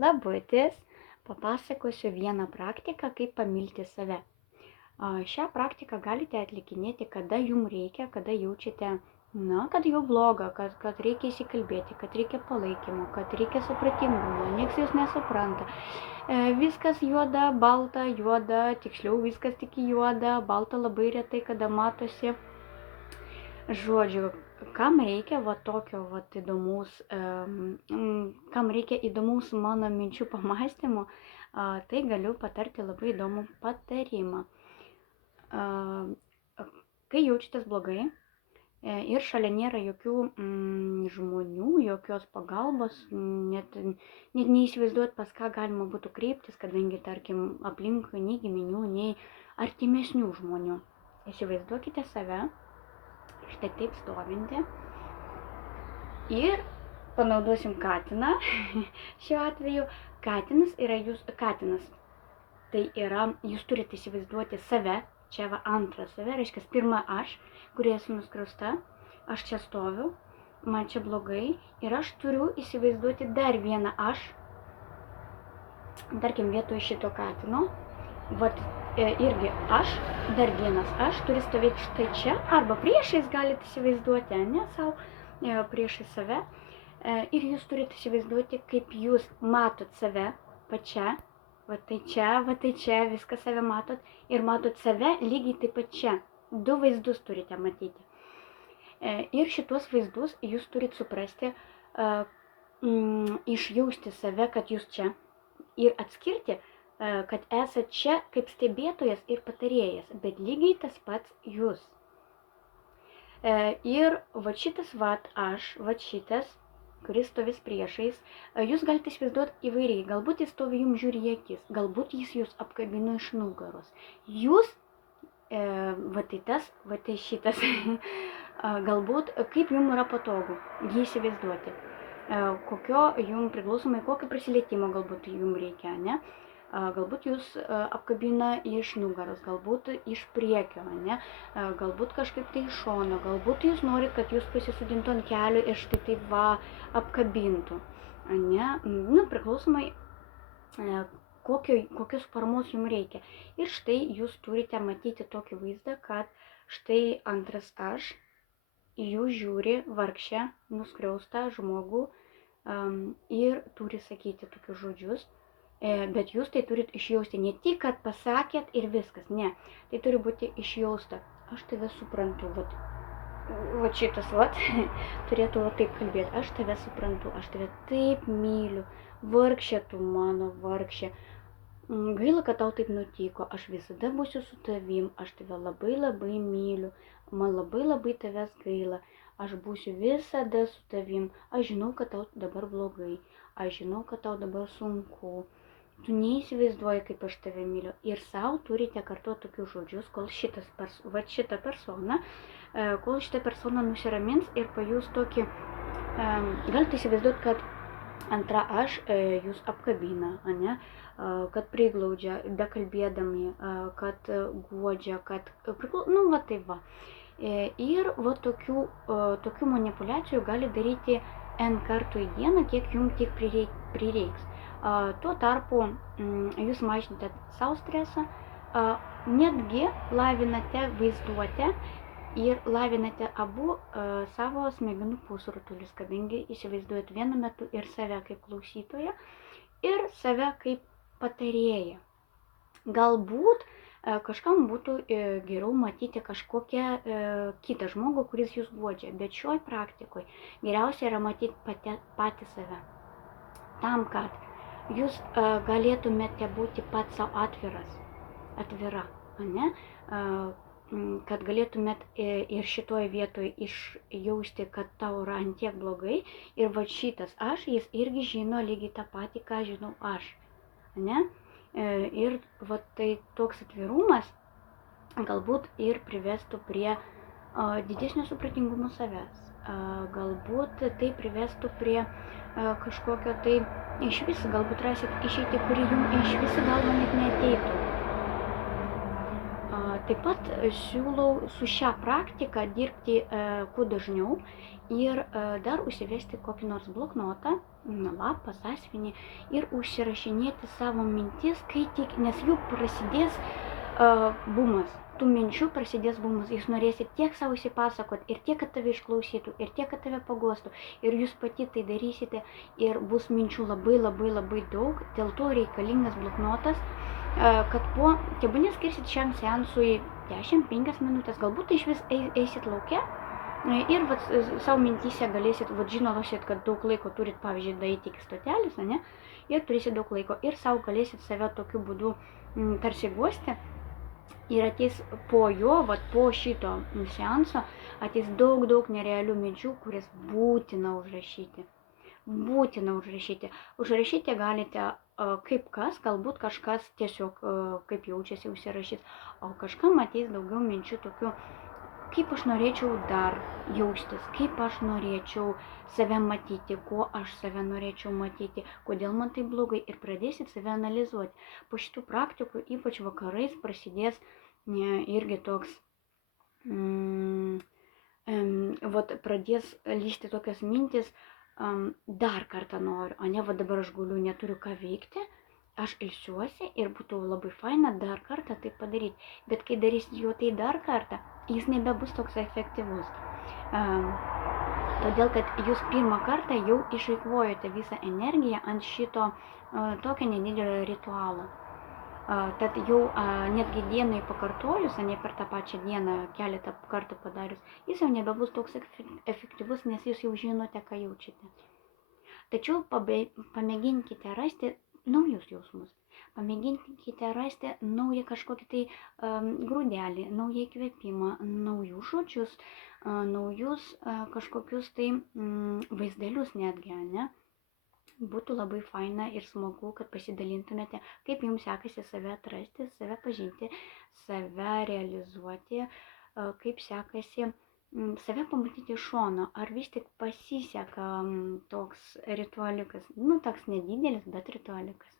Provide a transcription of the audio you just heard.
Labutis, papasakosiu vieną praktiką, kaip pamilti save. Šią praktiką galite atlikinėti, kada jums reikia, kada jaučiate, kad jau bloga, kad reikia įsikalbėti, kad reikia palaikymo, kad reikia supratingumo, nieks jūs nesupranta. Viskas juoda, balta, juoda, tiksliau viskas tik juoda, balta labai retai kada matosi. Žodžiu, kam reikia tokio įdomaus, kam reikia įdomaus mano minčių pamąstymo, tai galiu patarti labai įdomų patarimą. Kai jaučiatės blogai ir šalia nėra jokių žmonių, jokios pagalbos, net neįsivaizduot, pas ką galima būtų kreiptis, kadangi, tarkim, aplinkui nei giminių, nei artimesnių žmonių. Įsivaizduokite save štai taip stovinti ir panaudosim katiną. Šiuo atveju katinas yra katinas. Tai yra, jūs turite įsivaizduoti save, čia antras save, reiškia pirma aš, kuri esu nuskriausta, aš čia stoviu, man čia blogai ir aš turiu įsivaizduoti dar vieną aš, tarkim vietoj šito katino, irgi aš, dar vienas aš turi stovėti štai čia, arba priešais galite įsivaizduoti, savo priešais save, ir jūs turite įsivaizduoti, kaip jūs matot save pačia, tai čia, viską save matot, ir matot save lygiai taip pat čia. Du vaizdus turite matyti. Ir šitos vaizdus jūs turite suprasti, išjausti save, kad jūs čia, ir atskirti, kad esate čia kaip stebėtojas ir patarėjas, bet lygiai tas pats jūs. Ir šitas aš, šitas, kuris stovis priešais, jūs galite įsivaizduoti įvairiai. Galbūt jis stovi jums žiūri į akis, galbūt jis jūs apkabino iš nugaros. Jūs, tai šitas, galbūt kaip jums yra patogu jį įsivaizduoti. Kokio jums priklausomai, kokio prisilietimo galbūt jums reikia, Galbūt jūs apkabina iš nugaros, galbūt iš priekio, Galbūt kažkaip tai iš šono, galbūt jūs norit, kad jūs pasisodintų ant kelių ir štai taip apkabintų, Priklausomai, kokios paramos jums reikia. Ir štai jūs turite matyti tokį vaizdą, kad štai antras aš, jūs žiūri vargšę, nuskriaustą žmogų ir turi sakyti tokius žodžius. Bet jūs tai turit išjausti, ne tik, kad pasakėt ir viskas, ne, tai turi būti išjausta. Aš tave suprantu, šitas, turėtų taip kalbėti, aš tave suprantu, aš tave taip myliu, vargšė tu mano, vargšė. Gaila, kad tau taip nutiko, aš visada būsiu su tavim, aš tave labai labai myliu, man labai labai tavęs gaila, aš būsiu visada su tavim, aš žinau, kad tau dabar blogai, aš žinau, kad tau dabar sunku. Tu neįsivaizduoji, kaip aš tave myliu. Ir savo turite kartuoti tokius žodžius, kol šita persona nusiramins ir pajus tokį, galite įsivaizduoti, kad antra aš jūs apkabina, kad priglaudžia, bekalbėdami, kad guodžia, kad Ir tokių manipulacijų gali daryti N kartų į dieną, kiek jums tik prireiks. Tuo tarpu jūs mažinate savo stresą, netgi lavinate vaizduotę ir lavinate abu savo smegenų pusrutulius, kadangi įsivaizduojat vienu metu ir save kaip klausytoją, ir save kaip patarėją. Galbūt kažkam būtų geriau matyti kažkokią kitą žmogų, kuris jūs guodžia, bet šioj praktikoje geriausia yra matyti patį save. Tam, kad jūs galėtumėte būti pats savo atvira, kad galėtumėt ir šitoje vietoje išjausti, kad tau yra antiek blogai, ir šitas aš, jis irgi žino lygiai tą patį, ką žinau aš, Ir tai toks atvirumas galbūt ir privestų prie didesnio supratingumo savęs. Galbūt tai privestų prie kažkokio tai iš vis, galbūt rasit išeitį, kuri jums iš viso galva net neateitų. Taip pat siūlau su šią praktiką dirbti kuo dažniau Ir dar užsivesti kokį nors bloknotą, lapą, sąsiuvinį ir užsirašinėti savo mintis, kai tik, nes jų prasidės bumas. Tų minčių prasidės bumas, jūs norėsit tiek savo įsipasakot ir tiek, kad tave išklausytų, ir tiek, kad tave pagostų, ir jūs pati tai darysite, ir bus minčių labai daug, dėl to reikalingas bloknotas, kad po, tebūnė skirsit šiam seansui 10-5 minutės, galbūt iš vis eisit laukia ir vat, savo mintyse galėsit, vat, žinosit, kad daug laiko turit, pavyzdžiui, daeiti iki stotelės, ne, ir turėsit daug laiko, ir savo galėsit save tokiu būdu tarsi guosti. Ir ateis po jo, vat, po šito seanso, ateis daug nerealių minčių, kurias būtina užrašyti. Būtina užrašyti. Užrašyti galite kaip kas, galbūt kažkas tiesiog kaip jaučiasi užsirašys, o kažkam ateis daugiau minčių tokių, kaip aš norėčiau dar jaustis, kaip aš norėčiau save matyti, ko aš save norėčiau matyti, kodėl man tai blogai, ir pradėsit save analizuoti. Po šitų praktikų, ypač vakarais, prasidės irgi toks, vat pradės lysti tokias mintis, dar kartą noriu, o ne, va dabar aš guliu, neturiu ką veikti, aš ilsiuosi ir būtų labai faina dar kartą tai padaryti. Bet kai darysit jo tai dar kartą, jis nebebus toks efektyvus. Todėl, kad jūs pirmą kartą jau išeikvojote visą energiją ant šito tokio nedidelio ritualo. Tad jau netgi dienai pakartojus, ne per tą pačią dieną keletą kartų padarius, jis jau nebebus toks efektyvus, nes jūs jau žinote, ką jaučiate. Tačiau pamėginkite rasti naujus jausmus. Pamėginkite rasti naują kažkokį tai grūdelį, naują įkvėpimą, naujus žodžius, naujus kažkokius tai vaizdelius netgi, ne? Būtų labai faina ir smagu, kad pasidalintumėte, kaip jums sekasi save atrasti, save pažinti, save realizuoti, kaip sekasi save pamatyti iš šono, ar vis tik pasiseka toks ritualiukas, toks nedidelis, bet ritualiukas.